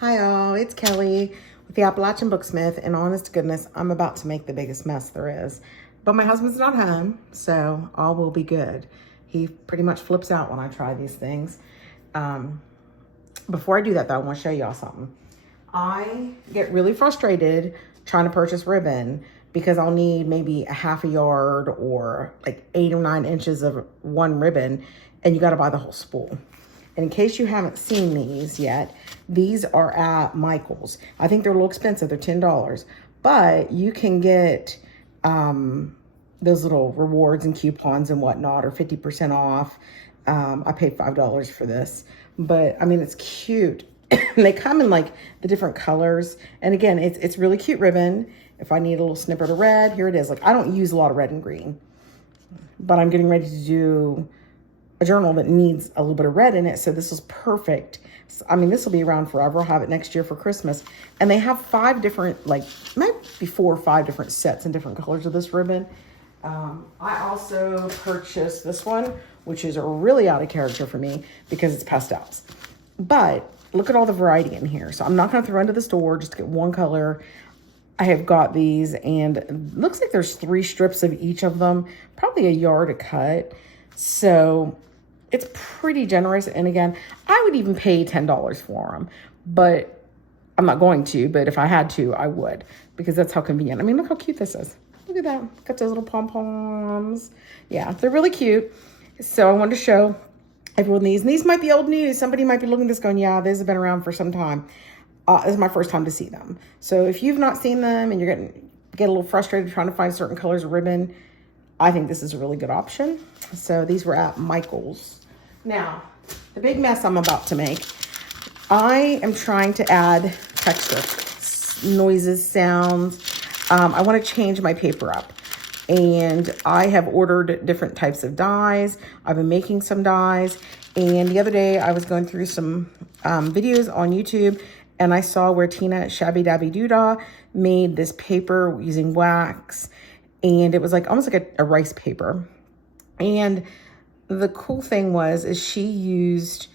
Hi all, it's Kelly with the Appalachian Booksmith, and honest to goodness, I'm about to make the biggest mess there is. But my husband's not home, so all will be good. He pretty much flips out when I try these things. Before I do that though, I want to show y'all something. I get really frustrated trying to purchase ribbon because I'll need maybe a half a yard or like 8 or 9 inches of one ribbon, and you got to buy the whole spool. And in case you haven't seen these yet, these are at Michael's. I think they're a little expensive. They're $10, but you can get those little rewards and coupons and whatnot, or 50% off. I paid $5 for this, but I mean, it's cute. They come in like the different colors. And again, it's really cute ribbon. If I need a little snippet of red, here it is. Like, I don't use a lot of red and green, but I'm getting ready to do a journal that needs a little bit of red in it. So this is perfect. I mean, this will be around forever. I'll have it next year for Christmas. And they have 5 different, like maybe 4 or 5 different sets and different colors of this ribbon. I also purchased this one, which is really out of character for me because it's pastels. But look at all the variety in here. So I'm not going to throw into the store just to get one color. I have got these, and it looks like there's 3 strips of each of them, probably a yard a cut. So it's pretty generous. And again, I would even pay $10 for them, but I'm not going to. But if I had to, I would, because that's how convenient. I mean, look how cute this is. Look at that. Got those little pom-poms. Yeah, they're really cute. So I wanted to show everyone these. And these might be old news. Somebody might be looking at this going, yeah, these have been around for some time. This is my first time to see them. So if you've not seen them and you're get a little frustrated trying to find certain colors of ribbon, I think this is a really good option. So these were at Michael's. Now, the big mess I'm about to make, I am trying to add texture, noises, sounds. I want to change my paper up. And I have ordered different types of dyes. I've been making some dyes. And the other day I was going through some videos on YouTube, and I saw where Tina at Shabbydabbydoodah made this paper using wax. And it was like almost like a rice paper. And the cool thing is she used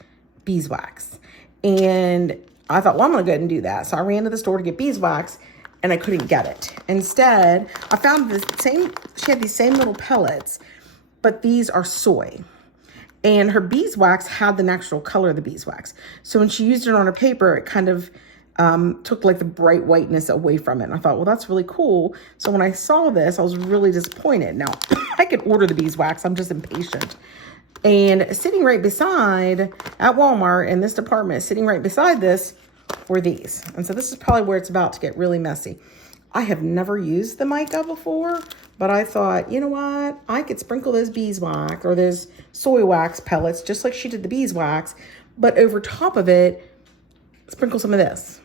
beeswax. And I thought, well, I'm going to go ahead and do that. So I ran to the store to get beeswax, and I couldn't get it. Instead, I found she had these same little pellets, but these are soy. And her beeswax had the natural color of the beeswax. So when she used it on her paper, it kind of took like the bright whiteness away from it. And I thought, well, that's really cool. So when I saw this, I was really disappointed. Now, I could order the beeswax. I'm just impatient. And sitting right beside, at Walmart in this department, sitting right beside this were these. And so this is probably where it's about to get really messy. I have never used the mica before, but I thought, you know what? I could sprinkle those beeswax or those soy wax pellets, just like she did the beeswax, but over top of it, sprinkle some of this.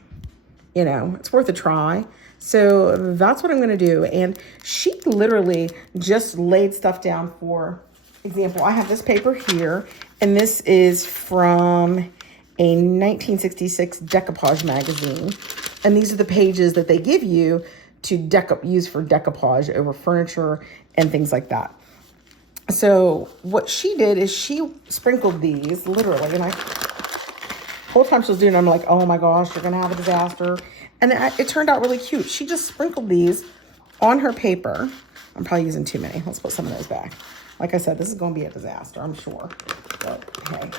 You know, it's worth a try. So that's what I'm going to do. And she literally just laid stuff down. For example, I have this paper here, and this is from a 1966 decoupage magazine. And these are the pages that they give you to use for decoupage over furniture and things like that. So what she did is she sprinkled these literally, and whole time she was doing it, I'm like, oh my gosh, you're gonna have a disaster. And it turned out really cute. She just sprinkled these on her paper. I'm probably using too many. Let's put some of those back. Like I said, this is gonna be a disaster, I'm sure. But hey.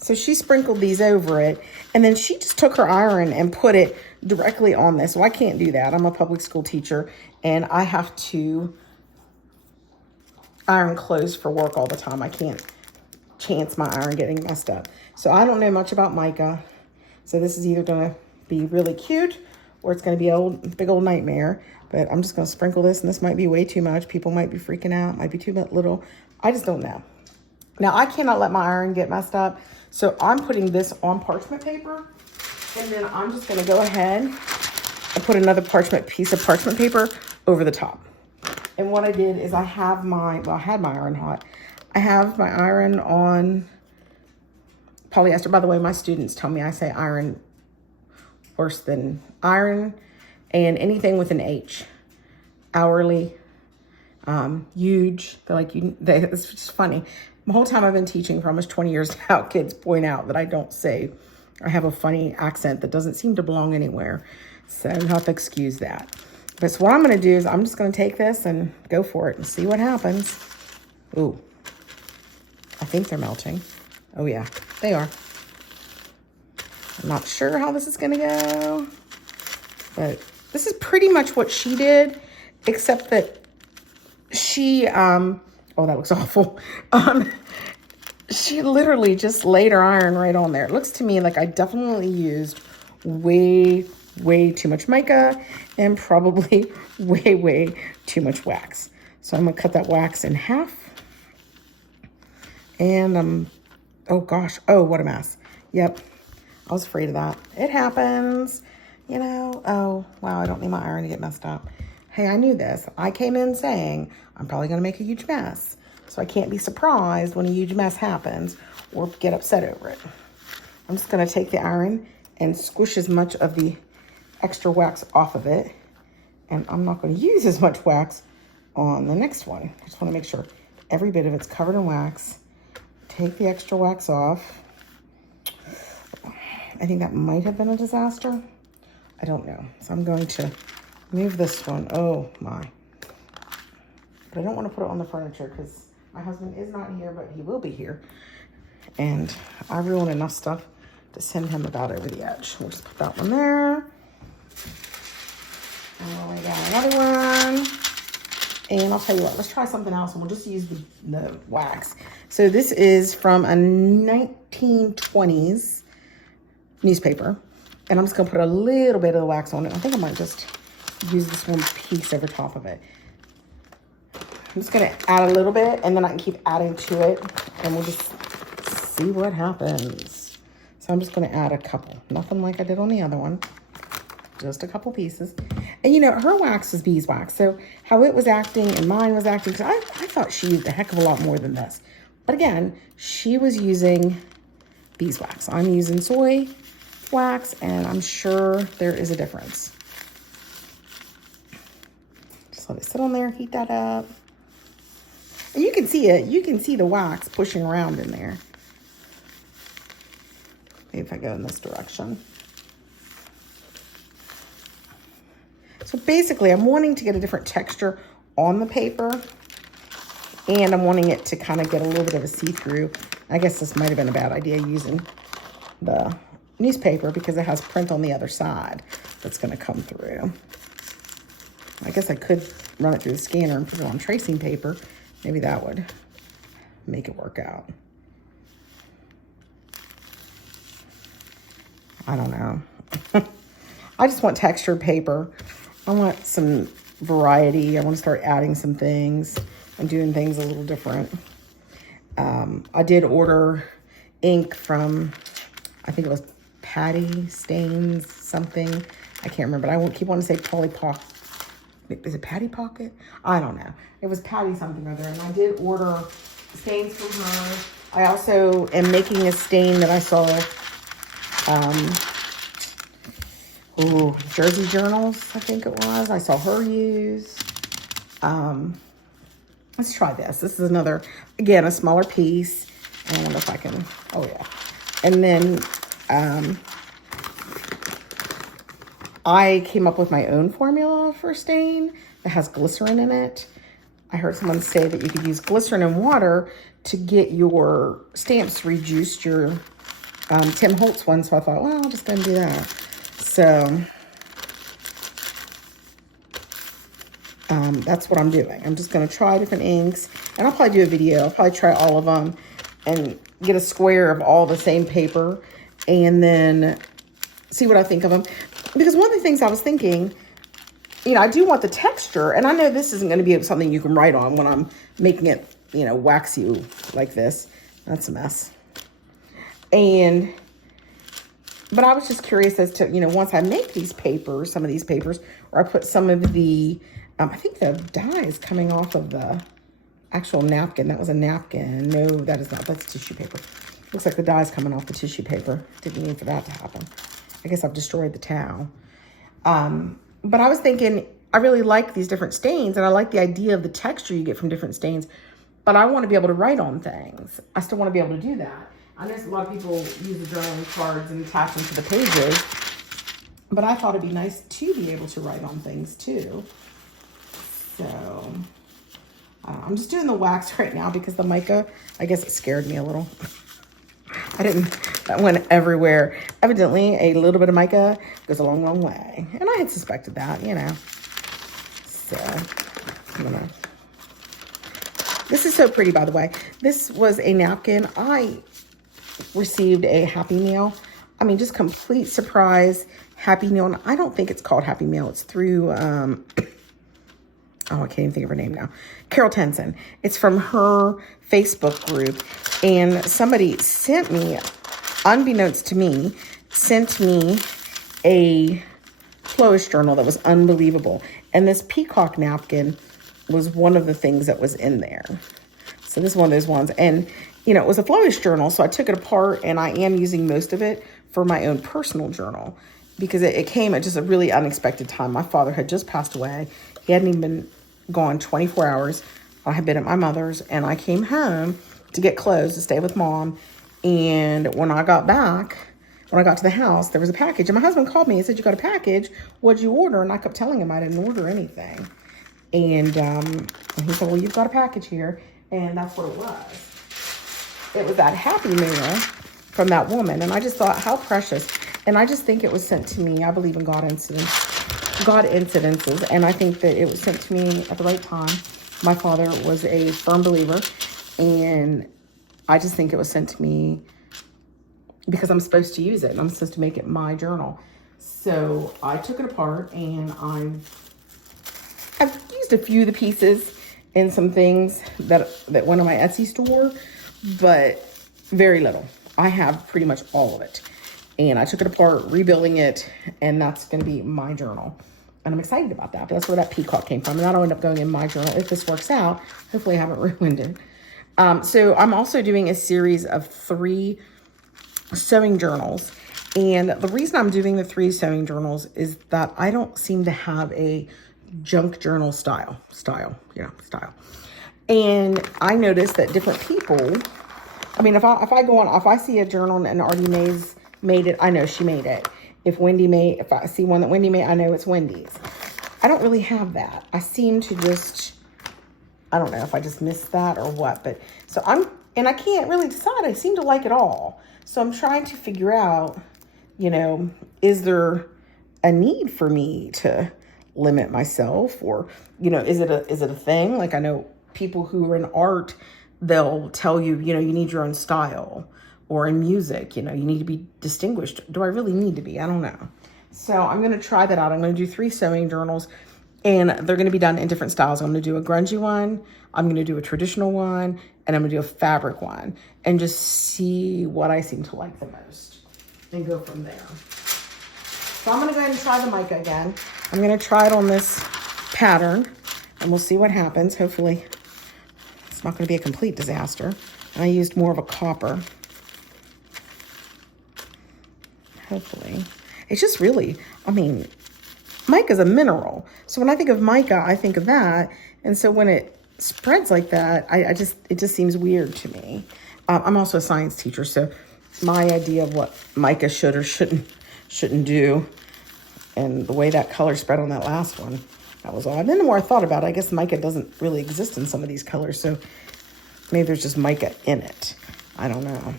So she sprinkled these over it, and then she just took her iron and put it directly on this. So I can't do that. I'm a public school teacher, and I have to iron clothes for work all the time. I can't chance my iron getting messed up. So I don't know much about mica. So this is either going to be really cute or it's going to be a big old nightmare. But I'm just going to sprinkle this, and this might be way too much. People might be freaking out. Might be too little. I just don't know. Now, I cannot let my iron get messed up. So I'm putting this on parchment paper. And then I'm just going to go ahead and put another piece of parchment paper over the top. And what I did is I had my iron hot. I have my iron on polyester. By the way, my students tell me I say iron worse than iron, and anything with an H. Hourly, huge. They're like, it's just funny. The whole time I've been teaching for almost 20 years now, kids point out that I don't say I have a funny accent that doesn't seem to belong anywhere. So you'll have to excuse that. But so what I'm going to do is I'm just going to take this and go for it and see what happens. Ooh, I think they're melting. Oh yeah, they are. I'm not sure how this is going to go, but this is pretty much what she did, except that she, oh, that looks awful. She literally just laid her iron right on there. It looks to me like I definitely used way too much mica and probably way too much wax. So I'm gonna cut that wax in half. And oh gosh, oh, what a mess. Yep, I was afraid of that. It happens, you know. Oh, wow, I don't need my iron to get messed up. Hey, I knew this. I came in saying I'm probably gonna make a huge mess. So I can't be surprised when a huge mess happens or get upset over it. I'm just gonna take the iron and squish as much of the extra wax off of it. And I'm not gonna use as much wax on the next one. I just wanna make sure every bit of it's covered in wax. Take the extra wax off. I think that might have been a disaster. I don't know. So I'm going to move this one. Oh my. But I don't want to put it on the furniture because my husband is not here, but he will be here. And I ruin enough stuff to send him about over the edge. We'll just put that one there. And we got another one. And I'll tell you what, let's try something else and we'll just use the wax. So this is from a 1920s newspaper. And I'm just gonna put a little bit of the wax on it. I think I might just use this one piece over top of it. I'm just gonna add a little bit and then I can keep adding to it and we'll just see what happens. So I'm just gonna add a couple, nothing like I did on the other one, just a couple pieces. And you know, her wax is beeswax, so how it was acting and mine was acting, so I thought she used a heck of a lot more than this. But again, she was using beeswax. I'm using soy wax and I'm sure there is a difference. Just let it sit on there, heat that up. And you can see it. You can see the wax pushing around in there. Maybe if I go in this direction. So basically, I'm wanting to get a different texture on the paper. And I'm wanting it to kind of get a little bit of a see-through. I guess this might have been a bad idea using the newspaper because it has print on the other side that's going to come through. I guess I could run it through the scanner and put it on tracing paper. Maybe that would make it work out. I don't know. I just want textured paper. I want some variety. I want to start adding some things and doing things a little different. I did order ink from, I think it was Patty Stains something. I can't remember. I won't keep wanting to say Polly Pocket. Is it Patty Pocket? I don't know. It was Patty something or other. And I did order stains from her. I also am making a stain that I saw. Jersey Journals, I think it was. I saw her use. Let's try this. This is another, again, a smaller piece. I wonder if I can, oh yeah. And then I came up with my own formula for stain that has glycerin in it. I heard someone say that you could use glycerin and water to get your stamps reduced, your Tim Holtz one. So I thought, well, I'll just go and do that. So that's what I'm doing. I'm just going to try different inks and I'll probably do a video. I'll probably try all of them and get a square of all the same paper and then see what I think of them. Because one of the things I was thinking, you know, I do want the texture, and I know this isn't going to be something you can write on when I'm making it, you know, waxy like this. That's a mess. But I was just curious as to, you know, once I make these papers, some of these papers, or I put some of the, I think the dye is coming off of the actual napkin. That was a napkin. No, that is not. That's tissue paper. Looks like the dye is coming off the tissue paper. Didn't need for that to happen. I guess I've destroyed the towel. But I was thinking, I really like these different stains, and I like the idea of the texture you get from different stains, but I want to be able to write on things. I still want to be able to do that. I know a lot of people use the journaling cards and attach them to the pages, but I thought it'd be nice to be able to write on things too. So I'm just doing the wax right now because the mica, I guess it scared me a little. That went everywhere. Evidently, a little bit of mica goes a long, long way. And I had suspected that, you know. So, I'm gonna... This is so pretty, by the way. This was a napkin. I received a Happy Meal. I mean, just complete surprise Happy Meal. And I don't think it's called Happy Meal. It's through, oh, I can't even think of her name now. Carol Tenson. It's from her Facebook group. And somebody sent me, unbeknownst to me, sent me a Chloe's journal that was unbelievable. And this peacock napkin was one of the things that was in there. So this is one of those ones. And, you know, it was a flowish journal, so I took it apart, and I am using most of it for my own personal journal because it came at just a really unexpected time. My father had just passed away. He hadn't even been gone 24 hours. I had been at my mother's, and I came home to get clothes to stay with Mom. And when I got back, when I got to the house, there was a package. And my husband called me and said, "You got a package. What'd you order?" And I kept telling him I didn't order anything. And he said, "Well, you've got a package here." And that's what it was. It was that Happy Meal from that woman. And I just thought, how precious. And I just think it was sent to me. I believe in God incidences. And I think that it was sent to me at the right time. My father was a firm believer. And I just think it was sent to me because I'm supposed to use it. And I'm supposed to make it my journal. So I took it apart, and I've used a few of the pieces in some things that went on my Etsy store, but very little. I have pretty much all of it. And I took it apart, rebuilding it, and that's going to be my journal. And I'm excited about that, but that's where that peacock came from. And that'll end up going in my journal if this works out. Hopefully I haven't ruined it. So I'm also doing a series of 3 sewing journals. And the reason I'm doing the 3 sewing journals is that I don't seem to have a junk journal style. And I noticed that different people, I mean, if I see a journal and already made it, I know she made it. If I see one that Wendy made, I know it's Wendy's. I don't really have that. I seem to just, I don't know if I just missed that or what, but so I can't really decide. I seem to like it all. So I'm trying to figure out, you know, is there a need for me to limit myself, or, you know, is it a thing? Like, I know people who are in art, they'll tell you, you know, you need your own style, or in music, you know, you need to be distinguished. Do I really need to be? I don't know. So I'm going to try that out. I'm going to do 3 sewing journals, and they're going to be done in different styles. I'm going to do a grungy one, I'm going to do a traditional one, and I'm going to do a fabric one, and just see what I seem to like the most and go from there. So I'm going to go ahead and try the mica again. I'm going to try it on this pattern, and we'll see what happens. Hopefully it's not going to be a complete disaster. I used more of a copper. Hopefully. It's just really, I mean, mica is a mineral. So when I think of mica, I think of that. And so when it spreads like that, it just seems weird to me. I'm also a science teacher, so my idea of what mica should or shouldn't do, and the way that color spread on that last one, that was odd. And then the more I thought about it, I guess mica doesn't really exist in some of these colors, so maybe there's just mica in it. I don't know.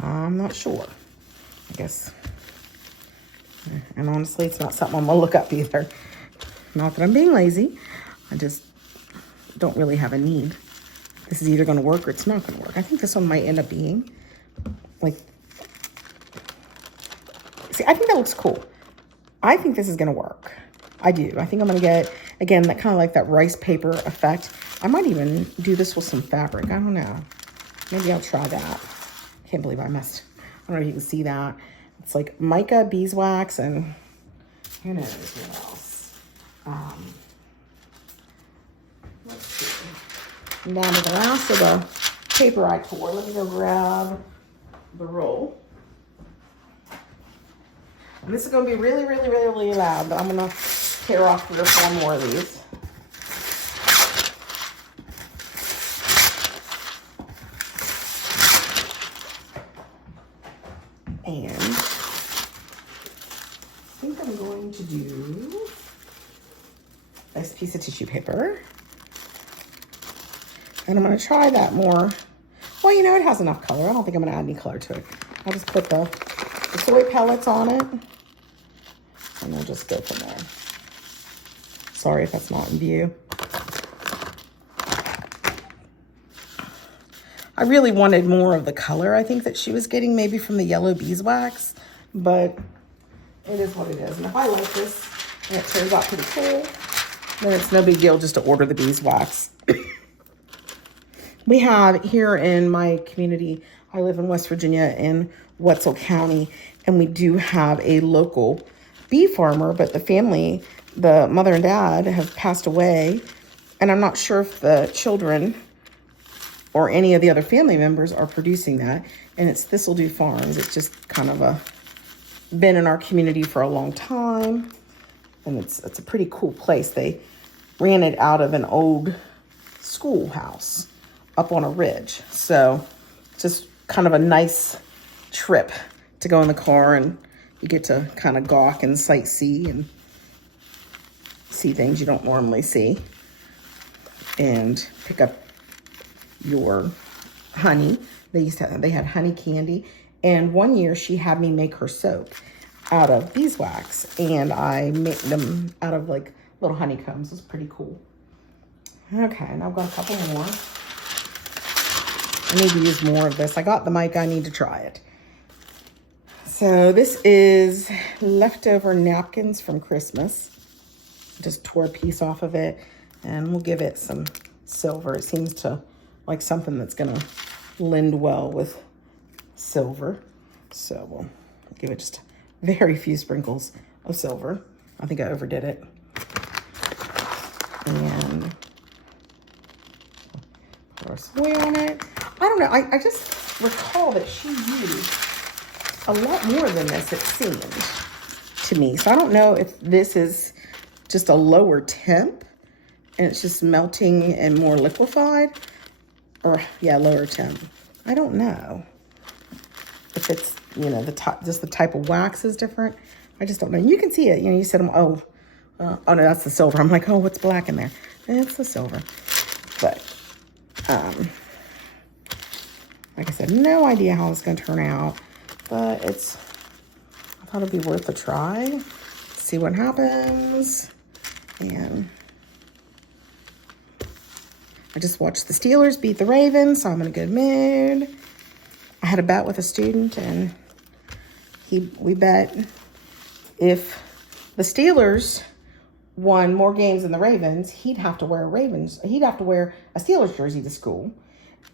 I'm not sure. I guess. And honestly, it's not something I'm going to look up either. Not that I'm being lazy. I just don't really have a need. This is either going to work or it's not going to work. I think this one might end up being like, see, I think that looks cool. I think this is going to work. I do. I think I'm going to get, again, that kind of like that rice paper effect. I might even do this with some fabric. I don't know. Maybe I'll try that. Can't believe I messed. I don't know if you can see that. It's like mica, beeswax, and who knows what else. Let's see. Now to the last of the paper I tore. Let me go grab the roll. And this is going to be really, really, really, really loud, but I'm going to tear off 3 or 4 more of these. think I'm going to do a nice piece of tissue paper. And I'm going to try that more. Well, you know, it has enough color. I don't think I'm going to add any color to it. I'll just put the soy pellets on it. And we'll just go from there. Sorry if that's not in view. I really wanted more of the color, I think, that she was getting, maybe from the yellow beeswax. But it is what it is. And if I like this and it turns out pretty cool, then it's no big deal just to order the beeswax. We have here in my community, I live in West Virginia in Wetzel County, and we do have a local bee farmer, but the family, the mother and dad, have passed away. And I'm not sure if the children or any of the other family members are producing that. And it's Thistledew Farms. It's just kind of been in our community for a long time. And it's a pretty cool place. They ran it out of an old schoolhouse up on a ridge. So just kind of a nice trip to go in the car, and you get to kind of gawk and sightsee and see things you don't normally see, and pick up your honey. They had honey candy, and one year she had me make her soap out of beeswax, and I made them out of like little honeycombs. It was pretty cool. Okay, and I've got a couple more. I need to use more of this. I got the mic. I need to try it. So this is leftover napkins from Christmas. Just tore a piece off of it, and we'll give it some silver. It seems to like something that's gonna lend well with silver. So we'll give it just very few sprinkles of silver. I think I overdid it. And pour soy on it. I don't know, I just recall that she used a lot more than this, it seemed to me. So I don't know if this is just a lower temp and it's just melting and more liquefied, or yeah, lower temp. I don't know if it's, you know, just the type of wax is different. I just don't know. You can see it. You know, you said, oh no, that's the silver. I'm like, oh, what's black in there? It's the silver. But like I said, no idea how it's going to turn out, but I thought it'd be worth a try. See what happens. And I just watched the Steelers beat the Ravens, so I'm in a good mood. I had a bet with a student, and we bet if the Steelers won more games than the Ravens, he'd have to wear a Steelers jersey to school.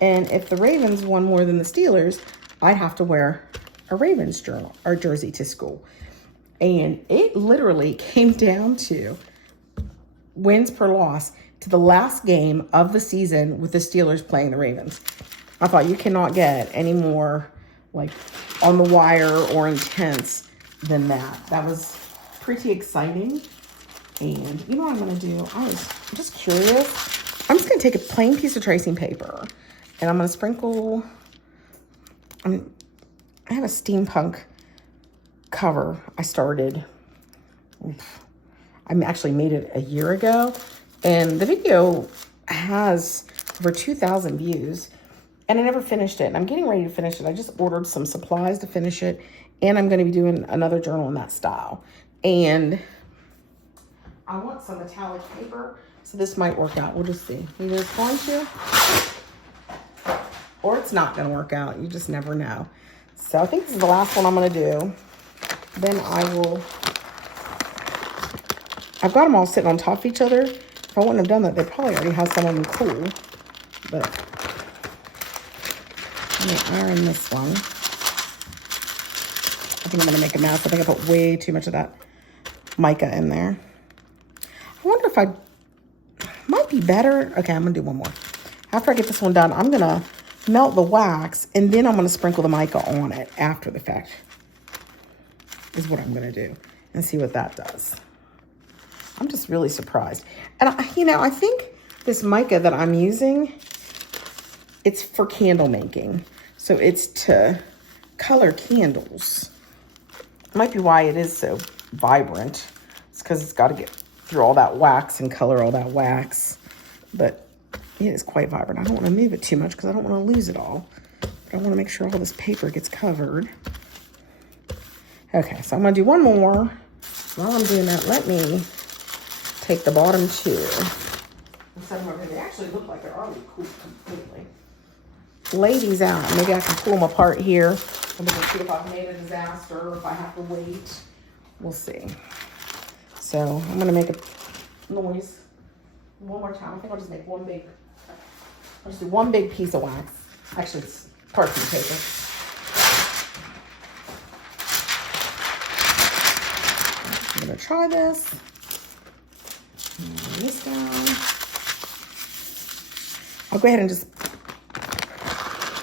And if the Ravens won more than the Steelers, I'd have to wear a Ravens jersey to school. And it literally came down to wins per loss to the last game of the season with the Steelers playing the Ravens. I thought, you cannot get any more like on the wire or intense than that. That was pretty exciting. And you know what I'm going to do? I'm just curious. I'm just going to take a plain piece of tracing paper, and I'm going to sprinkle. I have a steampunk cover I started. I actually made it a year ago, and the video has over 2,000 views, and I never finished it. And I'm getting ready to finish it. I just ordered some supplies to finish it, and I'm going to be doing another journal in that style. And I want some metallic paper, so this might work out. We'll just see. Either it's going to, or it's not going to work out. You just never know. So I think this is the last one I'm going to do. Then I've got them all sitting on top of each other. If I wouldn't have done that, they probably already have some of them cool. But I'm going to iron this one. I think I'm going to make a mess. I think I put way too much of that mica in there. I wonder if might be better. Okay, I'm going to do one more. After I get this one done, I'm going to melt the wax, and then I'm going to sprinkle the mica on it after the fact, is what I'm going to do, and see what that does. I'm just really surprised. And I think this mica that I'm using, it's for candle making. So it's to color candles. Might be why it is so vibrant. It's because it's got to get through all that wax and color all that wax. But it is quite vibrant. I don't want to move it too much because I don't want to lose it all. But I want to make sure all this paper gets covered. Okay, so I'm going to do one more. While I'm doing that, let me take the bottom two. They actually look like they're already cool completely. Lay these out. Maybe I can pull them apart here. And we can see if I've made a disaster or if I have to wait. We'll see. So I'm going to make a noise one more time. I think I'll just make one big, I'll just do one big piece of wax. Actually, it's parchment paper. I'm going to try this. Lay this down. I'll go ahead and just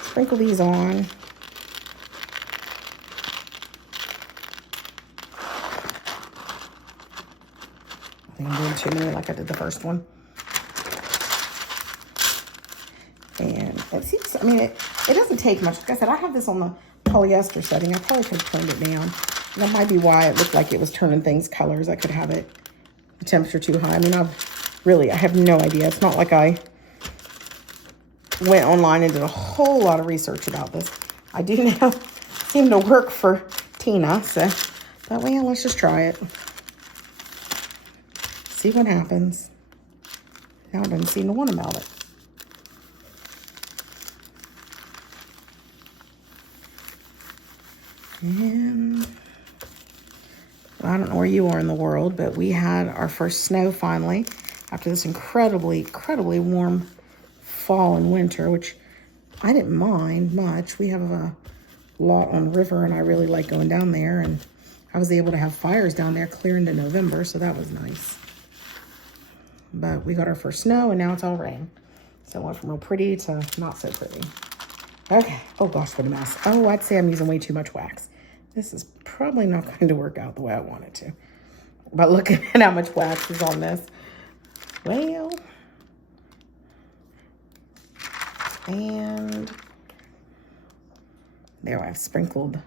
sprinkle these on. I think I'm doing too many like I did the first one. And it seems, I mean, it doesn't take much. Like I said, I have this on the polyester setting. I probably could have turned it down. And that might be why it looked like it was turning things colors. I could have it the temperature too high. I mean, I have no idea. It's not like I went online and did a whole lot of research about this. I do now seem to work for Tina, so that way, let's just try it. See what happens. Now it doesn't seem to want to melt it. And I don't know where you are in the world, but we had our first snow finally after this incredibly warm fall and winter, which I didn't mind much. We have a lot on river and I really like going down there, and I was able to have fires down there clear into November, so that was nice. But we got our first snow and now it's all rain. So it went from real pretty to not so pretty. Okay, oh gosh, what a mess. Oh, I'd say I'm using way too much wax. This is probably not going to work out the way I want it to. But looking at how much wax is on this, well, and there, I've sprinkled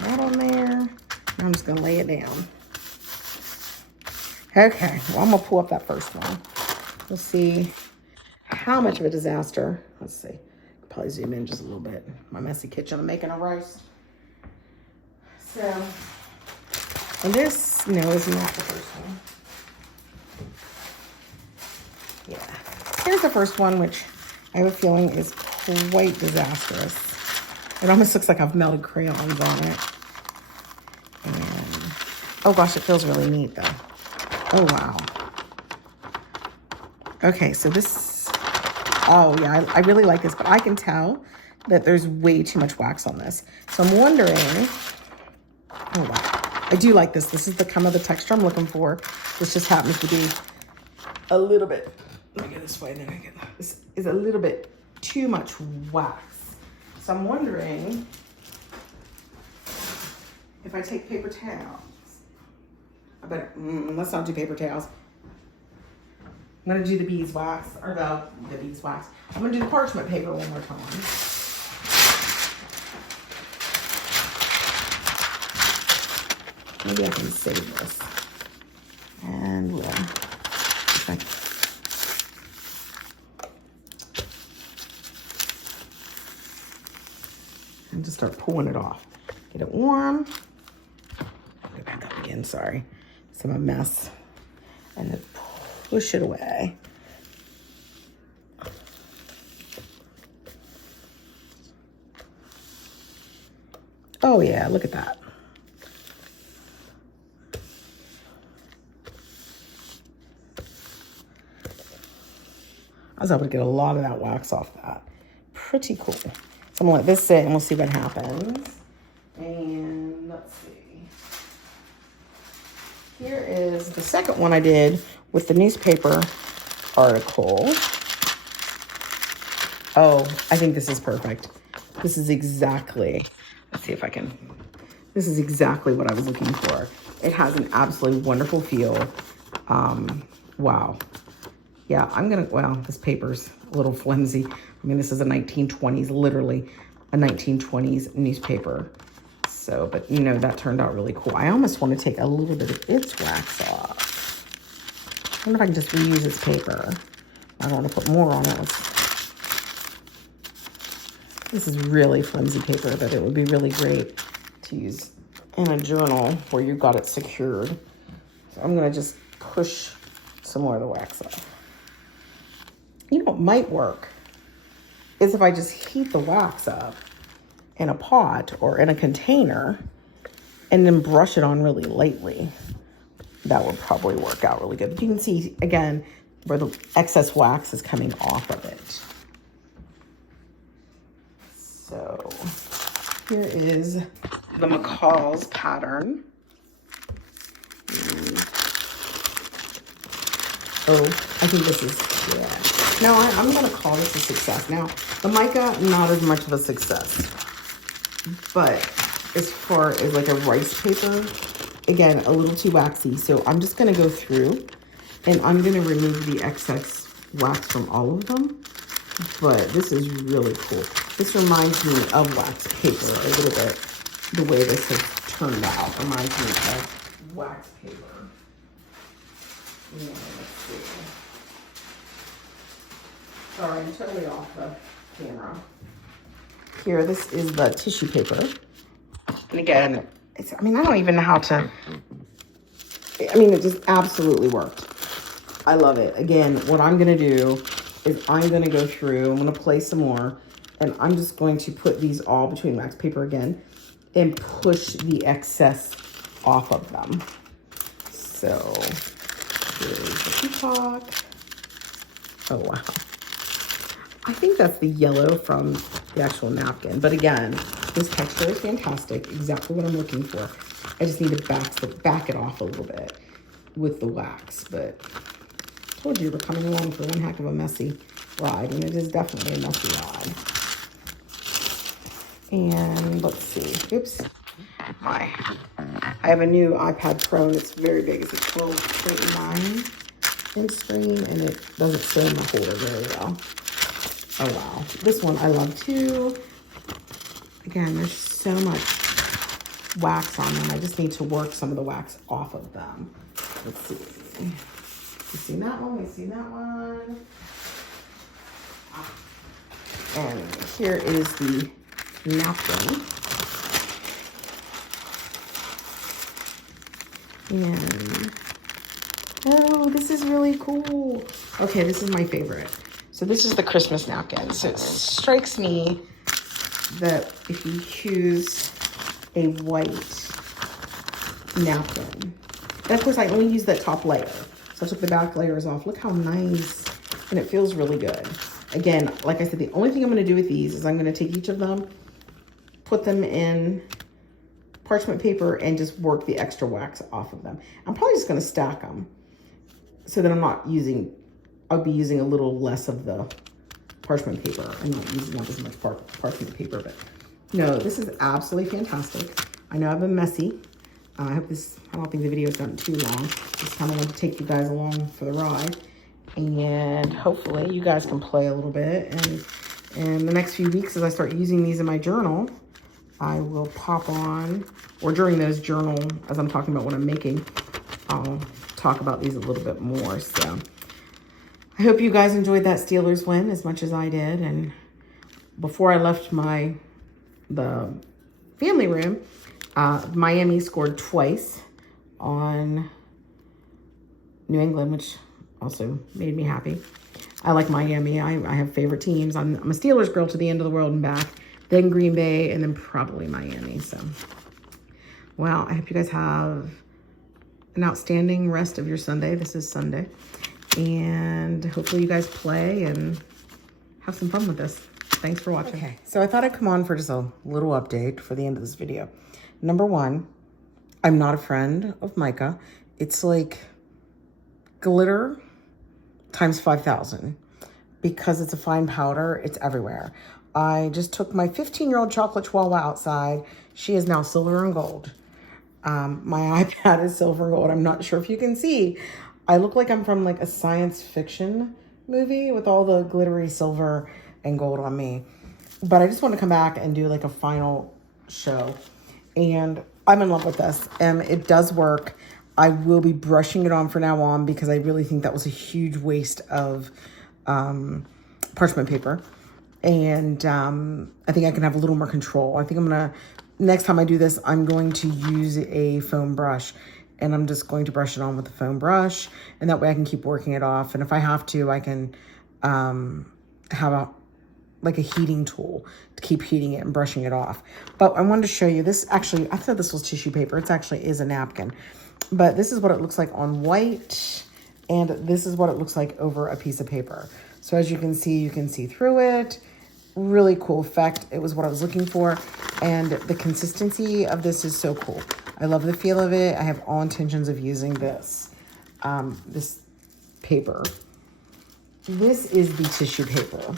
that on there. Now I'm just going to lay it down. Okay, well, I'm going to pull up that first one. We'll see how much of a disaster. Let's see. I'll probably zoom in just a little bit. My messy kitchen, I'm making a roast. So, and this, no, is not the first one. Yeah. Here's the first one, which I have a feeling is quite disastrous. It almost looks like I've melted crayons on it. And, oh gosh, it feels really neat though. Oh, wow. Okay, so this, oh yeah, I really like this, but I can tell that there's way too much wax on this. So I'm wondering, oh wow, I do like this. This is the kind of the texture I'm looking for. This just happens to be a little bit, let me get this way, then I get, this is a little bit too much wax. So I'm wondering if I take paper towels. I better, let's not do paper towels. I'm gonna do the beeswax, or the beeswax. I'm gonna do the parchment paper one more time. Maybe I can save this. And we'll, and just start pulling it off. Get it warm. Go back up again, sorry. So I'm a mess. And then push it away. Oh yeah, look at that. I was able to get a lot of that wax off that. Pretty cool. So I'm gonna let this sit and we'll see what happens. And let's see. Here is the second one I did with the newspaper article. Oh, I think this is perfect. This is exactly, let's see if I can, this is exactly what I was looking for. It has an absolutely wonderful feel. Wow. Yeah, I'm gonna, well, this paper's a little flimsy. I mean, this is a 1920s, literally a 1920s newspaper. So, but you know, that turned out really cool. I almost want to take a little bit of its wax off. I wonder if I can just reuse its paper. I don't want to put more on it. This is really flimsy paper, but it would be really great to use in a journal where you've got it secured. So I'm going to just push some more of the wax off. You know what might work is if I just heat the wax up in a pot or in a container and then brush it on really lightly. That would probably work out really good. But you can see, again, where the excess wax is coming off of it. So here is the McCall's pattern. Oh, I think this is, yeah. No, I'm going to call this a success. Now, the mica, not as much of a success. But as far as like a rice paper, again, a little too waxy. So I'm just going to go through and I'm going to remove the excess wax from all of them. But this is really cool. This reminds me of wax paper a little bit. The way this has turned out reminds me of wax paper. Yeah, let's see. Sorry, I'm totally off the camera. Here, this is the tissue paper. And again, it's, I mean, I don't even know how to, I mean, it just absolutely worked. I love it. Again, what I'm going to do is I'm going to go through, I'm going to play some more, and I'm just going to put these all between wax paper again and push the excess off of them. So, here's the peacock. Oh, wow. I think that's the yellow from the actual napkin. But again, this texture is fantastic. Exactly what I'm looking for. I just need to back it off a little bit with the wax. But I told you we're coming along for one heck of a messy ride. And it is definitely a messy ride. And let's see. Oops. I have a new iPad Pro and it's very big. It's a 12.9 inch screen and it doesn't stay in the holder very well. Oh, wow. This one I love too. Again, there's so much wax on them. I just need to work some of the wax off of them. Let's see. We've seen that one. We've seen that one. And here is the napkin. And, oh, this is really cool. Okay, this is my favorite. So this is the Christmas napkin. So it strikes me that if you use a white napkin, and of course I only use that top layer. So I took the back layers off. Look how nice, and it feels really good. Again, like I said, the only thing I'm gonna do with these is I'm gonna take each of them, put them in parchment paper and just work the extra wax off of them. I'm probably just gonna stack them so that I'm not using, I'll be using a little less of the parchment paper. I'm not using up as much parchment paper, but no, this is absolutely fantastic. I know I've been messy. I hope this, I don't think the video's gotten too long. Just kind of want to take you guys along for the ride. And hopefully you guys can play a little bit. And in the next few weeks, as I start using these in my journal, I will pop on, or during those journal, as I'm talking about what I'm making, I'll talk about these a little bit more. So I hope you guys enjoyed that Steelers win as much as I did. And before I left the family room, Miami scored twice on New England, which also made me happy. I like Miami. I have favorite teams. I'm a Steelers girl to the end of the world and back. Then Green Bay, and then probably Miami. So, well, I hope you guys have an outstanding rest of your Sunday. This is Sunday. And hopefully you guys play and have some fun with this. Thanks for watching. Okay, so I thought I'd come on for just a little update for the end of this video. Number one, I'm not a friend of mica. It's like glitter times 5,000. Because it's a fine powder, it's everywhere. I just took my 15-year-old chocolate chihuahua outside. She is now silver and gold. My iPad is silver and gold. I'm not sure if you can see. I look like I'm from like a science fiction movie with all the glittery silver and gold on me. But I just want to come back and do like a final show. And I'm in love with this, and it does work. I will be brushing it on from now on because I really think that was a huge waste of parchment paper. And I think I can have a little more control. I think I'm gonna, next time I do this, I'm going to use a foam brush, and I'm just going to brush it on with the foam brush, and that way I can keep working it off. And if I have to, I can have like a heating tool to keep heating it and brushing it off. But I wanted to show you this. Actually, I thought this was tissue paper. It actually is a napkin. But this is what it looks like on white, and this is what it looks like over a piece of paper. So as you can see through it. Really cool effect. It was what I was looking for, and the consistency of this is so cool. I love the feel of it. I have all intentions of using this this paper. This is the tissue paper,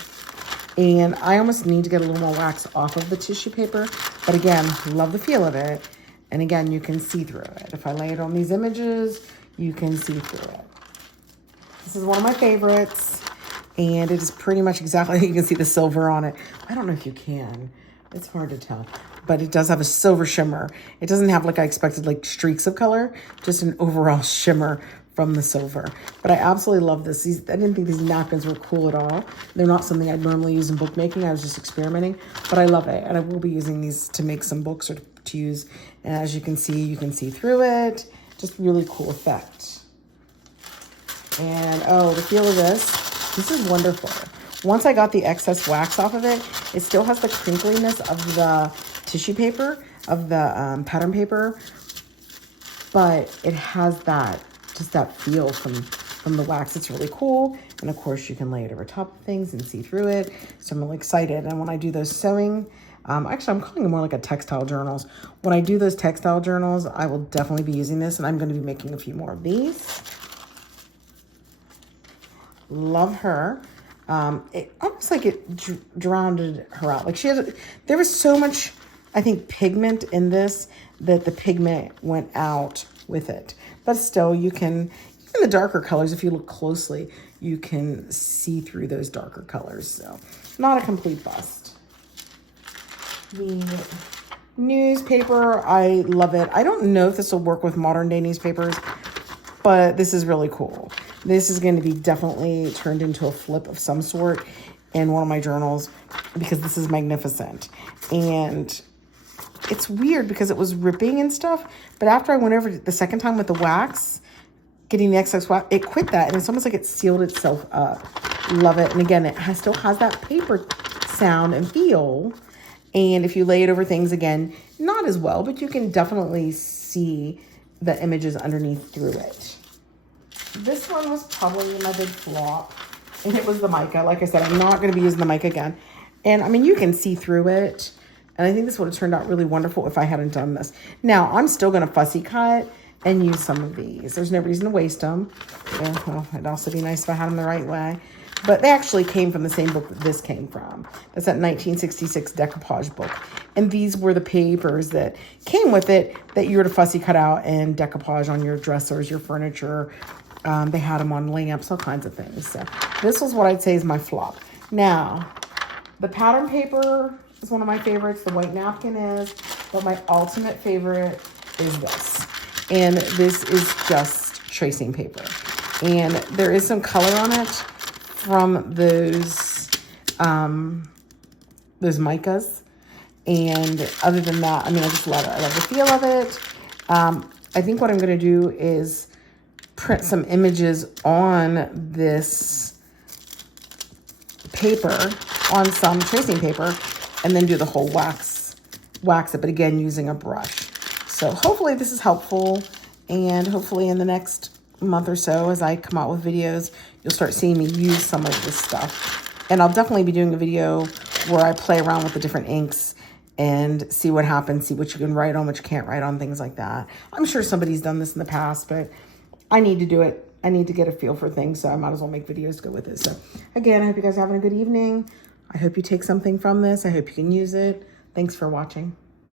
and I almost need to get a little more wax off of the tissue paper, but again, love the feel of it. And again, you can see through it. If I lay it on these images, you can see through it. This is one of my favorites. And it is pretty much exactly, you can see the silver on it. I don't know if you can, it's hard to tell, but it does have a silver shimmer. It doesn't have, like I expected, like streaks of color, just an overall shimmer from the silver. But I absolutely love this. I didn't think these napkins were cool at all. They're not something I'd normally use in bookmaking. I was just experimenting, but I love it. And I will be using these to make some books or to use. And as you can see through it. Just really cool effect. And oh, the feel of this. This is wonderful. Once I got the excess wax off of it, it still has the crinkliness of the tissue paper, of the pattern paper, but it has that, just that feel from the wax. It's really cool. And of course you can lay it over top of things and see through it. So I'm really excited. And when I do those sewing, actually I'm calling it more like a textile journals. When I do those textile journals, I will definitely be using this, and I'm going to be making a few more of these. Love her. It almost like it drowned her out. Like there was so much, I think, pigment in this that the pigment went out with it. But still, you can, even the darker colors, if you look closely, you can see through those darker colors. So not a complete bust. The newspaper, I love it. I don't know if this will work with modern day newspapers, but this is really cool. This is going to be definitely turned into a flip of some sort in one of my journals because this is magnificent. And it's weird because it was ripping and stuff, but after I went over the second time with the wax, getting the excess wax, it quit that, and it's almost like it sealed itself up. Love it. And again, it still has that paper sound and feel. And if you lay it over things, again, not as well, but you can definitely see the images underneath through it. This one was probably my big flop, and it was the mica. Like I said, I'm not going to be using the mica again. And I mean, you can see through it. And I think this would have turned out really wonderful if I hadn't done this. Now, I'm still going to fussy cut and use some of these. There's no reason to waste them. Yeah, well, it'd also be nice if I had them the right way. But they actually came from the same book that this came from. That's that 1966 decoupage book. And these were the papers that came with it that you were to fussy cut out and decoupage on your dressers, your furniture. They had them on lamps, all kinds of things. So this was what I'd say is my flop. Now, the pattern paper is one of my favorites. The white napkin is. But my ultimate favorite is this. And this is just tracing paper. And there is some color on it from those micas. And other than that, I mean, I just love it. I love the feel of it. I think what I'm going to do is print some images on this paper, on some tracing paper, and then do the whole wax it, but again, using a brush. So hopefully this is helpful, and hopefully in the next month or so, as I come out with videos, you'll start seeing me use some of this stuff. And I'll definitely be doing a video where I play around with the different inks and see what happens, see what you can write on, what you can't write on, things like that. I'm sure somebody's done this in the past, but I need to do it. I need to get a feel for things, so I might as well make videos to go with it. So again, I hope you guys are having a good evening. I hope you take something from this. I hope you can use it. Thanks for watching.